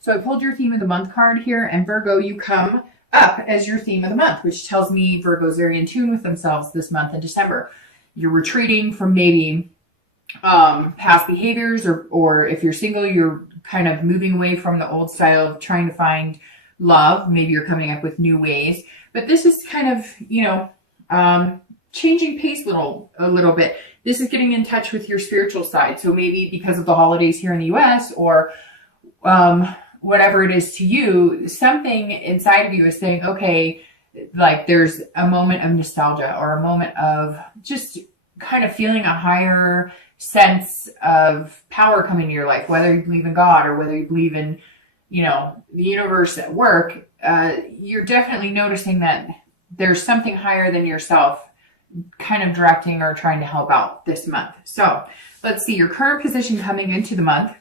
So I pulled your theme of the month card here, and Virgo, you come up as your theme of the month, which tells me Virgo's very in tune with themselves this month in December. You're retreating from maybe past behaviors, or if you're single, you're kind of moving away from the old style of trying to find love. Maybe you're coming up with new ways, but this is kind of, changing pace a little bit. This is getting in touch with your spiritual side. So maybe because of the holidays here in the US, or whatever it is to you, something inside of you is saying, okay, like there's a moment of nostalgia, or a moment of just kind of feeling a higher sense of power coming to your life, whether you believe in God or whether you believe in, the universe at work. You're definitely noticing that there's something higher than yourself kind of directing or trying to help out this month. So let's see, your current position coming into the month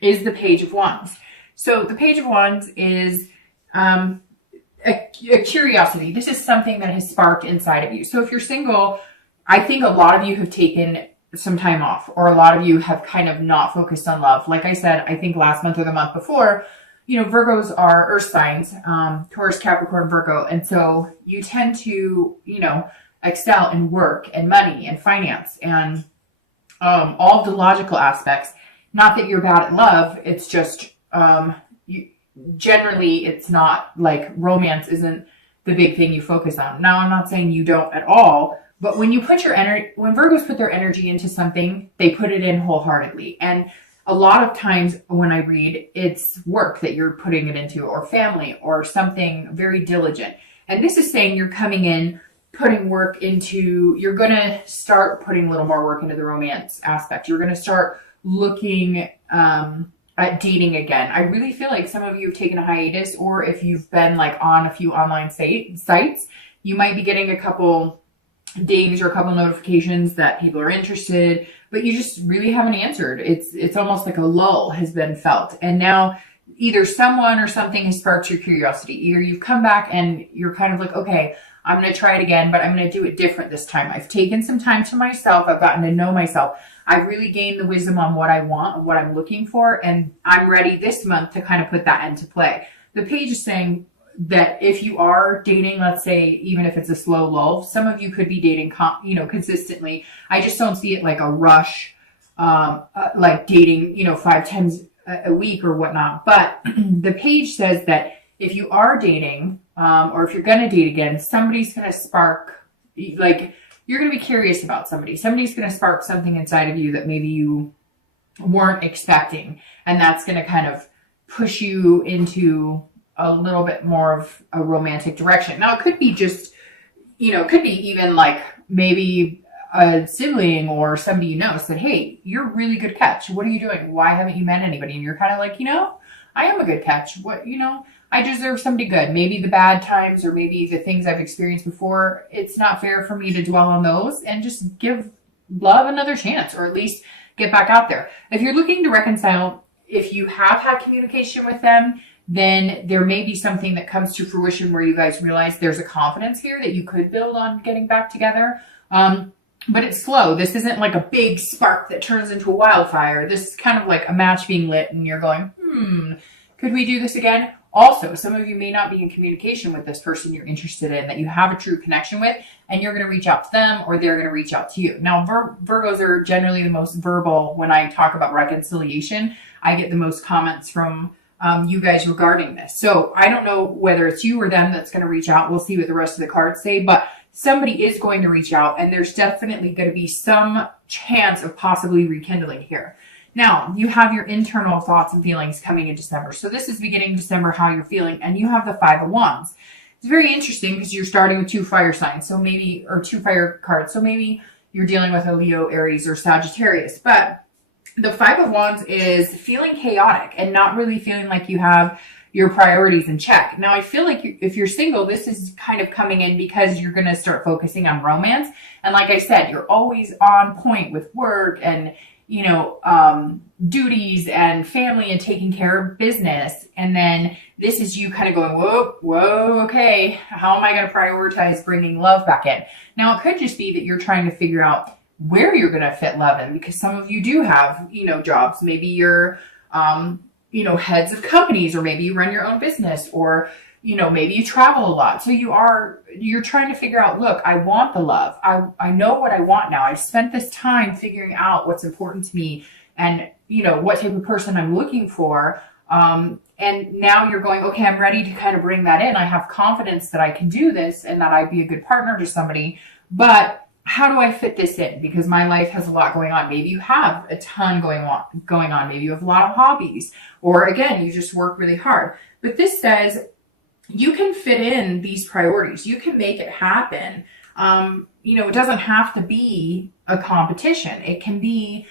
is the Page of Wands. So the Page of Wands is a curiosity. This is something that has sparked inside of you. So if you're single, I think a lot of you have taken some time off, or a lot of you have kind of not focused on love. Like I said, I think last month or the month before, Virgos are earth signs, Taurus, Capricorn, Virgo. And so you tend to, excel in work and money and finance and all of the logical aspects. Not that you're bad at love. It's just generally it's not like romance isn't the big thing you focus on. Now, I'm not saying you don't at all, but when you put your energy, when Virgos put their energy into something, they put it in wholeheartedly. And a lot of times when I read, it's work that you're putting it into, or family, or something very diligent. And this is saying you're coming in, putting work into, you're going to start putting a little more work into the romance aspect. You're going to start looking at dating again. I really feel like some of you have taken a hiatus, or if you've been like on a few online sites, you might be getting a couple dings or a couple notifications that people are interested, but you just really haven't answered. It's almost like a lull has been felt. And now either someone or something has sparked your curiosity. Either you've come back and you're kind of like, okay, I'm going to try it again, but I'm going to do it different this time. I've taken some time to myself. I've gotten to know myself. I've really gained the wisdom on what I want and what I'm looking for. And I'm ready this month to kind of put that into play. The page is saying that if you are dating, let's say, even if it's a slow lull, some of you could be dating, consistently. I just don't see it like a rush, like dating, 5 times a week or whatnot. But the page says that if you are dating, or if you're going to date again, somebody's going to spark, like, you're going to be curious about somebody. Somebody's going to spark something inside of you that maybe you weren't expecting. And that's going to kind of push you into a little bit more of a romantic direction. Now, it could be just, it could be even like maybe a sibling or somebody said, hey, you're a really good catch. What are you doing? Why haven't you met anybody? And you're kind of like, I am a good catch. I deserve somebody good. Maybe the bad times, or maybe the things I've experienced before, it's not fair for me to dwell on those, and just give love another chance, or at least get back out there. If you're looking to reconcile, if you have had communication with them, then there may be something that comes to fruition where you guys realize there's a confidence here that you could build on getting back together. But it's slow. This isn't like a big spark that turns into a wildfire. This is kind of like a match being lit and you're going, could we do this again? Also, some of you may not be in communication with this person you're interested in, that you have a true connection with, and you're going to reach out to them, or they're going to reach out to you. Now, Virgos are generally the most verbal. When I talk about reconciliation, I get the most comments from you guys regarding this. So I don't know whether it's you or them that's going to reach out. We'll see what the rest of the cards say, but somebody is going to reach out, and there's definitely going to be some chance of possibly rekindling here. Now, you have your internal thoughts and feelings coming in December. So this is beginning December, how you're feeling, and you have the 5 of Wands. It's very interesting because you're starting with 2 fire signs, so maybe, or 2 fire cards. So maybe you're dealing with a Leo, Aries, or Sagittarius. But the 5 of Wands is feeling chaotic and not really feeling like you have your priorities in check. Now, I feel like if you're single, this is kind of coming in because you're going to start focusing on romance. And like I said, you're always on point with work and duties and family and taking care of business. And then this is you kind of going, whoa, okay, how am I going to prioritize bringing love back in? Now, it could just be that you're trying to figure out where you're going to fit love in, because some of you do have, jobs. Maybe you're, heads of companies, or maybe you run your own business, or, maybe you travel a lot. So you're trying to figure out, look, I want the love. I know what I want now. I've spent this time figuring out what's important to me and, what type of person I'm looking for. And now you're going, okay, I'm ready to kind of bring that in. I have confidence that I can do this and that I'd be a good partner to somebody, but how do I fit this in? Because my life has a lot going on. Maybe you have a ton going on. Maybe you have a lot of hobbies, or again, you just work really hard. But this says you can fit in these priorities. You can make it happen. It doesn't have to be a competition. It can be,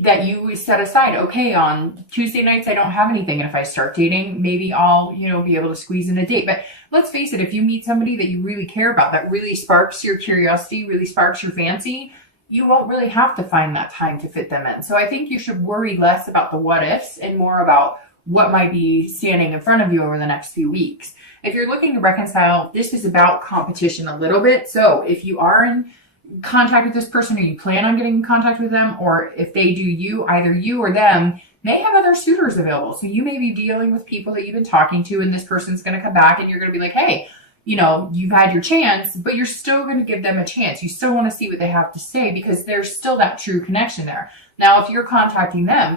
that you set aside, okay, on Tuesday nights, I don't have anything. And if I start dating, maybe I'll, be able to squeeze in a date. But let's face it, if you meet somebody that you really care about, that really sparks your curiosity, really sparks your fancy, you won't really have to find that time to fit them in. So I think you should worry less about the what ifs and more about what might be standing in front of you over the next few weeks. If you're looking to reconcile, this is about competition a little bit. So if you are in contact with this person, or you plan on getting in contact with them, or if they do you, either you or them may have other suitors available. So you may be dealing with people that you've been talking to, and this person's going to come back and you're going to be like, hey, you've had your chance, but you're still going to give them a chance. You still want to see what they have to say because there's still that true connection there. Now, if you're contacting them,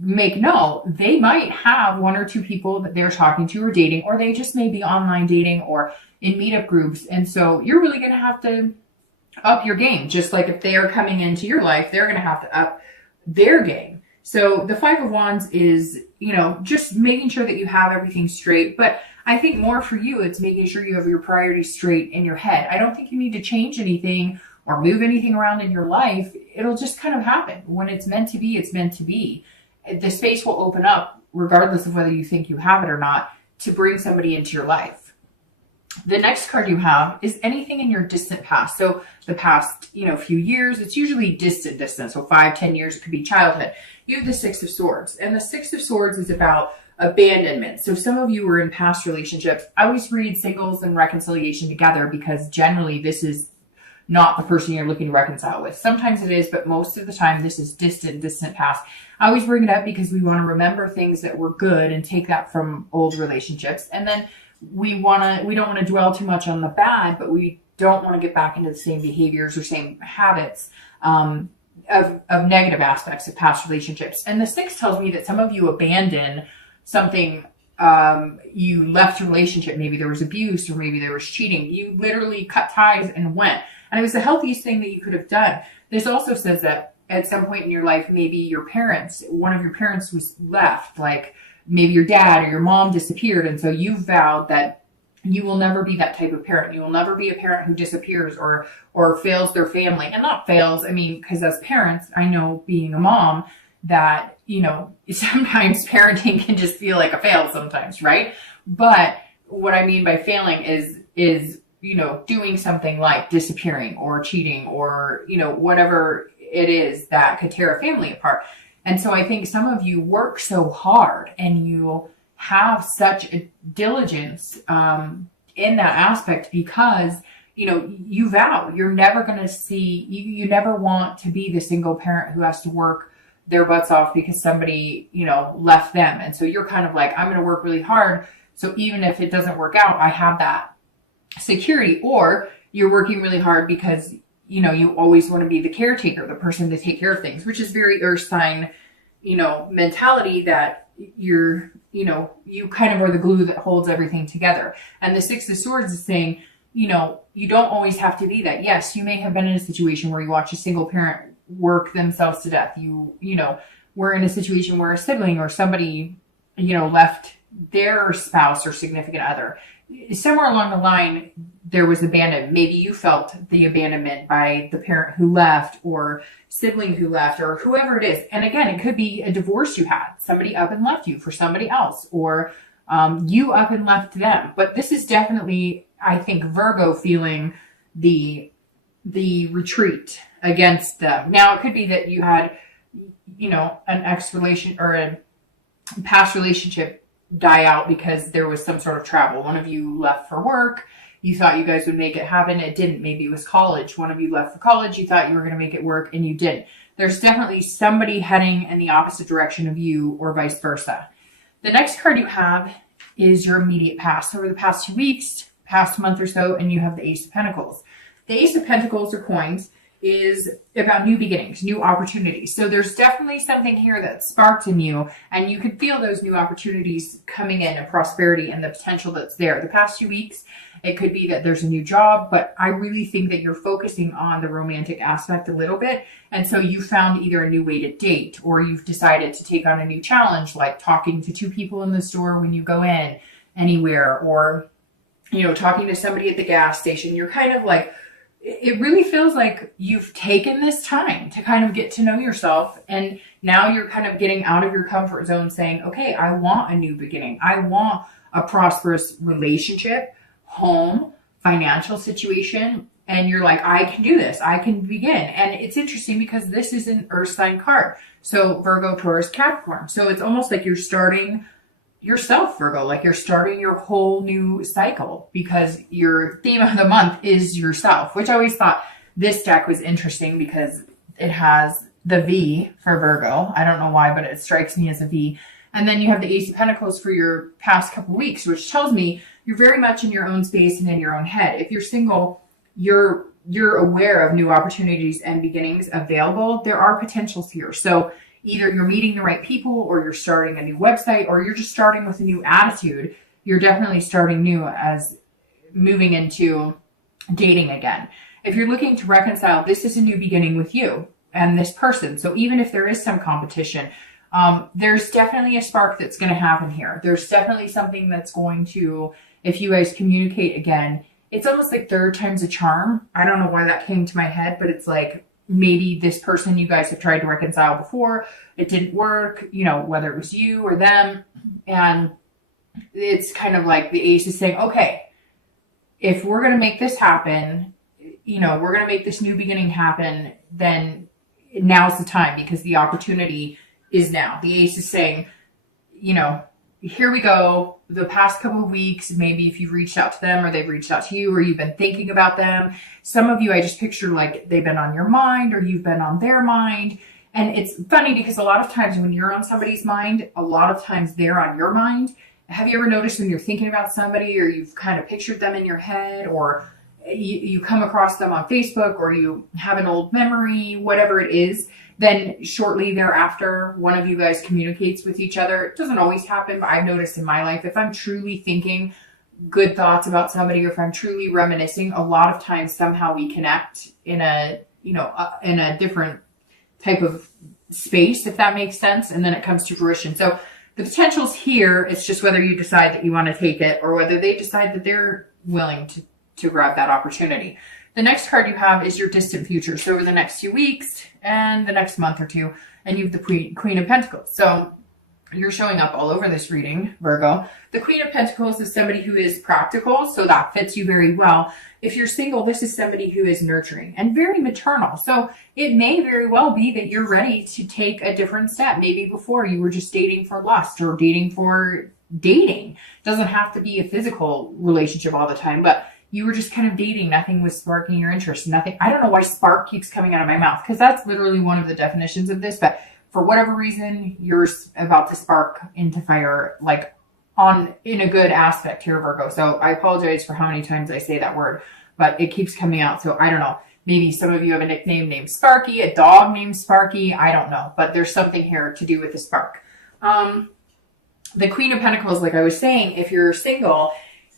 make note, they might have one or two people that they're talking to or dating, or they just may be online dating or in meetup groups. And so you're really going to have to up your game. Just like if they are coming into your life, they're going to have to up their game. So the Five of Wands is, just making sure that you have everything straight. But I think more for you, it's making sure you have your priorities straight in your head. I don't think you need to change anything or move anything around in your life. It'll just kind of happen. When it's meant to be, it's meant to be. The space will open up, regardless of whether you think you have it or not, to bring somebody into your life. The next card you have is anything in your distant past. So the past, few years, it's usually distant. So 5-10 years, it could be childhood. You have the Six of Swords, and the Six of Swords is about abandonment. So some of you were in past relationships. I always read singles and reconciliation together because generally this is not the person you're looking to reconcile with. Sometimes it is, but most of the time this is distant past. I always bring it up because we want to remember things that were good and take that from old relationships. And then we don't want to dwell too much on the bad, but we don't want to get back into the same behaviors or same habits of negative aspects of past relationships. And the Six tells me that some of you abandon something. You left a relationship. Maybe there was abuse, or maybe there was cheating. You literally cut ties and went. And it was the healthiest thing that you could have done. This also says that at some point in your life, maybe one of your parents was left, like maybe your dad or your mom disappeared. And so you vowed that you will never be that type of parent. You will never be a parent who disappears or fails their family. And not fails, because as parents, I know being a mom that, sometimes parenting can just feel like a fail sometimes, right? But what I mean by failing is doing something like disappearing or cheating or, whatever it is that could tear a family apart. And so I think some of you work so hard and you have such a diligence in that aspect because, you vow you're never going to see, you never want to be the single parent who has to work their butts off because somebody, left them. And so you're kind of like, I'm going to work really hard. So even if it doesn't work out, I have that security. Or you're working really hard because you always want to be the caretaker, the person to take care of things, which is very earth sign, mentality that you kind of are the glue that holds everything together. And the Six of Swords is saying, you don't always have to be that. Yes, you may have been in a situation where you watch a single parent work themselves to death. You were in a situation where a sibling or somebody, left their spouse or significant other. Somewhere along the line, there was abandonment. Maybe you felt the abandonment by the parent who left or sibling who left or whoever it is. And again, it could be a divorce you had. Somebody up and left you for somebody else, or you up and left them. But this is definitely, I think, Virgo feeling the retreat against them. Now, it could be that you had, an ex-relation or a past relationship die out because there was some sort of travel. One of you left for work. You thought you guys would make it happen. It didn't. Maybe it was college. One of you left for college. You thought you were going to make it work and you didn't. there's definitely somebody heading in the opposite direction of you or vice versa. The next card you have is your immediate past. Over the past 2 weeks, past month or so, and you have the Ace of Pentacles. The Ace of Pentacles or coins is about new beginnings, new opportunities. So there's definitely something here that sparked in you, and you could feel those new opportunities coming in and prosperity and the potential that's there. The past 2 weeks, it could be that there's a new job, but I really think that you're focusing on the romantic aspect a little bit. And so you found either a new way to date, or you've decided to take on a new challenge, like talking to 2 people in the store when you go in anywhere, or, you know, talking to somebody at the gas station. You're kind of like, it really feels like you've taken this time to kind of get to know yourself. And now you're kind of getting out of your comfort zone saying, okay, I want a new beginning. I want a prosperous relationship, home, financial situation. And you're like, I can do this. I can begin. And it's interesting because this is an earth sign card. So Virgo, Taurus, Capricorn. So it's almost like you're starting yourself, Virgo, like you're starting your whole new cycle because your theme of the month is yourself, which I always thought this deck was interesting because it has the V for Virgo. I don't know why, but it strikes me as a V. And then you have the Ace of Pentacles for your past couple weeks, which tells me you're very much in your own space and in your own head. If you're single, you're aware of new opportunities and beginnings available. There are potentials here. So either you're meeting the right people, or you're starting a new website, or you're just starting with a new attitude. You're definitely starting new as moving into dating again. If you're looking to reconcile, this is a new beginning with you and this person. So even if there is some competition, there's definitely a spark that's going to happen here. There's definitely something that's going to, if you guys communicate again, it's almost like third time's a charm. I don't know why that came to my head, but it's like, maybe this person you guys have tried to reconcile before, it didn't work, you know, whether it was you or them. And it's kind of like the Ace is saying, okay, if we're going to make this happen, you know, we're going to make this new beginning happen, then now's the time because the opportunity is now. The Ace is saying, you know, here we go. The past couple of weeks, maybe if you've reached out to them or they've reached out to you or you've been thinking about them. Some of you, I just picture like they've been on your mind or you've been on their mind. And it's funny because a lot of times when you're on somebody's mind, a lot of times they're on your mind. Have you ever noticed when you're thinking about somebody or you've kind of pictured them in your head, or you come across them on Facebook, or you have an old memory, whatever it is, then shortly thereafter, one of you guys communicates with each other. It doesn't always happen, but I've noticed in my life, if I'm truly thinking good thoughts about somebody, or if I'm truly reminiscing, a lot of times somehow we connect in a, you know, in a different type of space, if that makes sense. And then it comes to fruition. So the potential's here. It's just whether you decide that you want to take it or whether they decide that they're willing to grab that opportunity. The next card you have is your distant future. So over the next few weeks and the next month or two, and you have the Queen of Pentacles. So you're showing up all over this reading, Virgo. The Queen of Pentacles is somebody who is practical, so that fits you very well. If you're single, this is somebody who is nurturing and very maternal. So it may very well be that you're ready to take a different step. Maybe before you were just dating for lust or dating for dating. It doesn't have to be a physical relationship all the time, but you were just kind of dating. Nothing was sparking your interest. Nothing. I don't know why spark keeps coming out of my mouth, because that's literally one of the definitions of this. But for whatever reason, you're about to spark into fire, like in a good aspect here, Virgo. So I apologize for how many times I say that word, but it keeps coming out. So I don't know. Maybe some of you have a nickname named Sparky, a dog named Sparky. I don't know, but there's something here to do with the spark. The Queen of Pentacles, like I was saying, if you're single,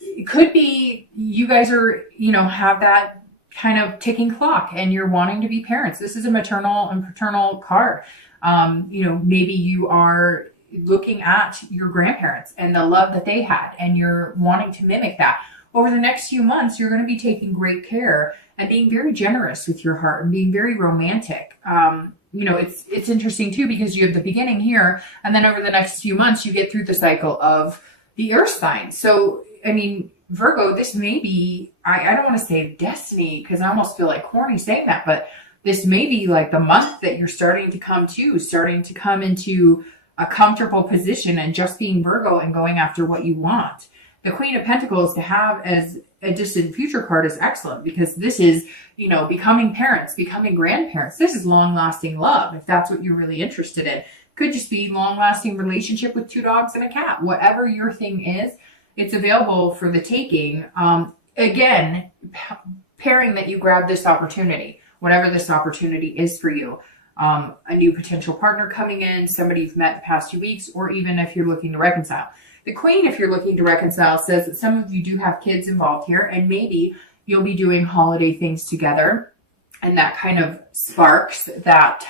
it could be you guys are, you know, have that kind of ticking clock and you're wanting to be parents. This is a maternal and paternal card. You know, maybe you are looking at your grandparents and the love that they had, and you're wanting to mimic that. Over the next few months, you're going to be taking great care and being very generous with your heart and being very romantic. You know, it's interesting too, because you have the beginning here, and then over the next few months, you get through the cycle of the earth signs. So, I mean, Virgo, this may be, I don't want to say destiny, because I almost feel like corny saying that, but this may be like the month that you're starting to come into a comfortable position and just being Virgo and going after what you want. The Queen of Pentacles to have as a distant future card is excellent, because this is, you know, becoming parents, becoming grandparents. This is long-lasting love, if that's what you're really interested in. Could just be long-lasting relationship with 2 dogs and a cat. Whatever your thing is, it's available for the taking. Again, pairing that you grab this opportunity, whatever this opportunity is for you. A new potential partner coming in, somebody you've met the past 2 weeks, or even if you're looking to reconcile. The Queen, if you're looking to reconcile, says that some of you do have kids involved here, and maybe you'll be doing holiday things together, and that kind of sparks that,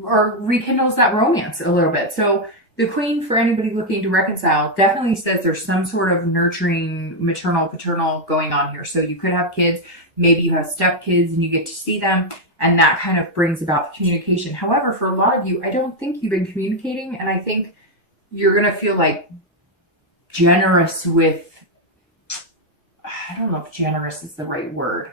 or rekindles that romance a little bit. So the Queen, for anybody looking to reconcile, definitely says there's some sort of nurturing, maternal, paternal going on here. So you could have kids, maybe you have stepkids and you get to see them, and that kind of brings about communication. However, for a lot of you, I don't think you've been communicating, and I think you're going to feel like generous with, I don't know if generous is the right word,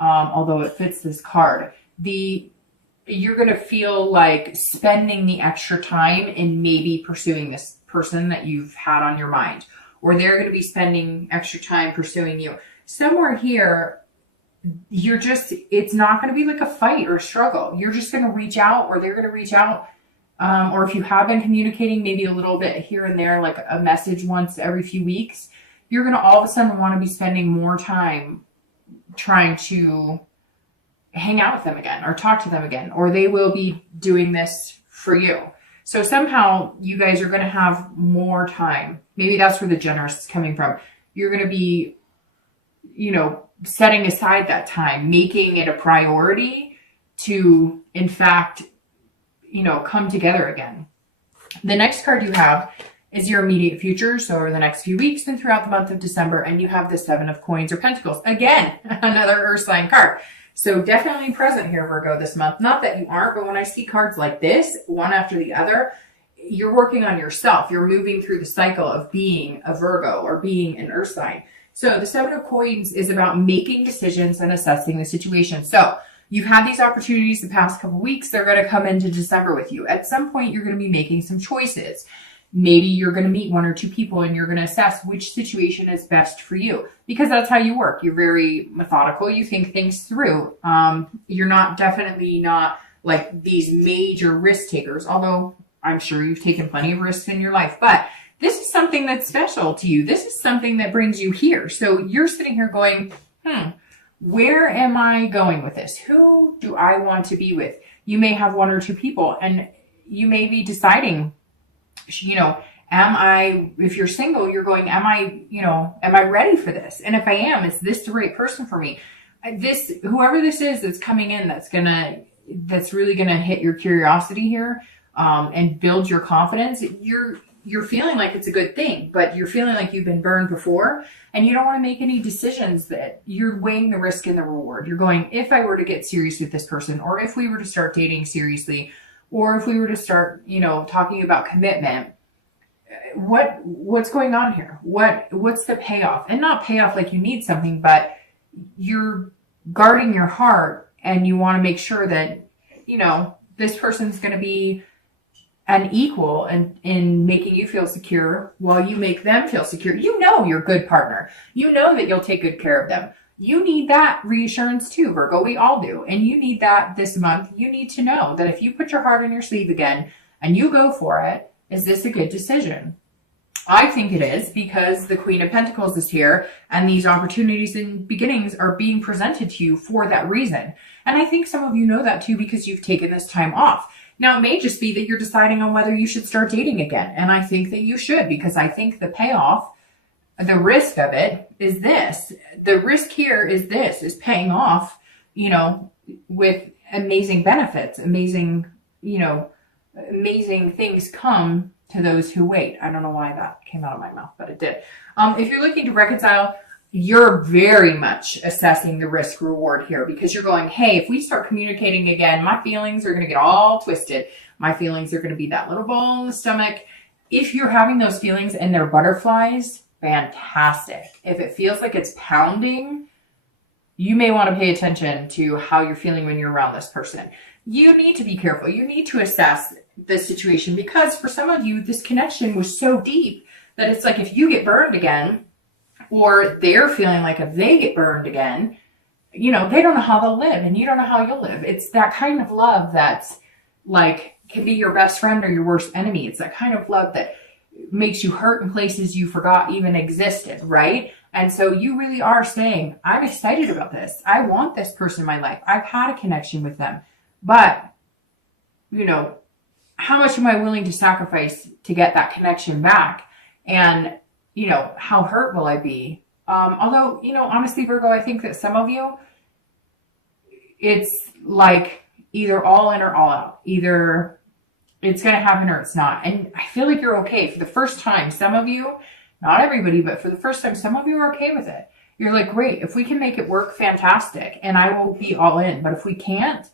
although it fits this card. You're going to feel like spending the extra time in maybe pursuing this person that you've had on your mind, or they're going to be spending extra time pursuing you. Somewhere here, it's not going to be like a fight or a struggle. You're just going to reach out, or they're going to reach out. Or if you have been communicating maybe a little bit here and there, like a message once every few weeks, you're going to all of a sudden want to be spending more time trying to hang out with them again or talk to them again, or they will be doing this for you. So somehow you guys are going to have more time. Maybe that's where the generous is coming from. You're going to be, you know, setting aside that time, making it a priority to, in fact, you know, come together again. The next card you have is your immediate future. So over the next few weeks and throughout the month of December, and you have the 7 of Coins or Pentacles. Again, another earth sign card. So definitely present here, Virgo, this month. Not that you aren't, but when I see cards like this, one after the other, you're working on yourself. You're moving through the cycle of being a Virgo or being an earth sign. So the 7 of Coins is about making decisions and assessing the situation. So you've had these opportunities the past couple weeks. They're going to come into December with you. At some point, you're going to be making some choices. Maybe you're going to meet 1 or 2 people and you're going to assess which situation is best for you, because that's how you work. You're very methodical. You think things through. You're definitely not like these major risk takers, although I'm sure you've taken plenty of risks in your life, but this is something that's special to you. This is something that brings you here. So you're sitting here going, where am I going with this? Who do I want to be with? You may have 1 or 2 people, and you may be deciding, you know, if you're single, you're going, am I ready for this? And if I am, is this the right person for me? Whoever this is that's coming in, that's really going to hit your curiosity here, and build your confidence. You're feeling like it's a good thing, but you're feeling like you've been burned before, and you don't want to make any decisions that you're weighing the risk and the reward. You're going, if I were to get serious with this person, or if we were to start dating seriously, or if we were to start, you know, talking about commitment, what's going on here? What's the payoff? And not payoff like you need something, but you're guarding your heart, and you want to make sure that, you know, this person's going to be an equal in making you feel secure while you make them feel secure. You know you're a good partner. You know that you'll take good care of them. You need that reassurance too, Virgo. We all do. And you need that this month. You need to know that if you put your heart on your sleeve again and you go for it, is this a good decision? I think it is, because the Queen of Pentacles is here, and these opportunities and beginnings are being presented to you for that reason. And I think some of you know that too, because you've taken this time off. Now, it may just be that you're deciding on whether you should start dating again. And I think that you should, because I think the payoff, the risk of it is this. The risk here is paying off, you know, with amazing benefits, amazing things come to those who wait. I don't know why that came out of my mouth, but it did. If you're looking to reconcile, you're very much assessing the risk reward here, because you're going, hey, if we start communicating again, my feelings are going to get all twisted. My feelings are going to be that little ball in the stomach. If you're having those feelings and they're butterflies, fantastic. If it feels like it's pounding, you may want to pay attention to how you're feeling when you're around this person. You need to be careful. You need to assess the situation, because for some of you, this connection was so deep that it's like if you get burned again, or they're feeling like if they get burned again, you know, they don't know how they'll live and you don't know how you'll live. It's that kind of love that's like can be your best friend or your worst enemy. It's that kind of love that makes you hurt in places you forgot even existed, right? And so you really are saying, I'm excited about this. I want this person in my life. I've had a connection with them. But, you know, how much am I willing to sacrifice to get that connection back? And, you know, how hurt will I be? Although, you know, honestly, Virgo, I think that some of you, it's like either all in or all out. Either it's going to happen or it's not. And I feel like you're okay. For the first time, some of you, not everybody, but for the first time, some of you are okay with it. You're like, great, if we can make it work, fantastic. And I will be all in. But if we can't,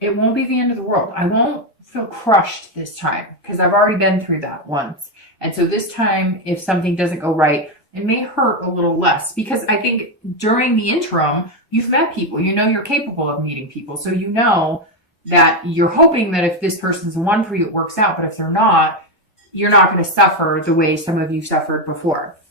it won't be the end of the world. I won't feel crushed this time because I've already been through that once. And so this time, if something doesn't go right, it may hurt a little less because I think during the interim, you've met people, you know, you're capable of meeting people. So you know that you're hoping that if this person's the one for you, it works out. But if they're not, you're not going to suffer the way some of you suffered before.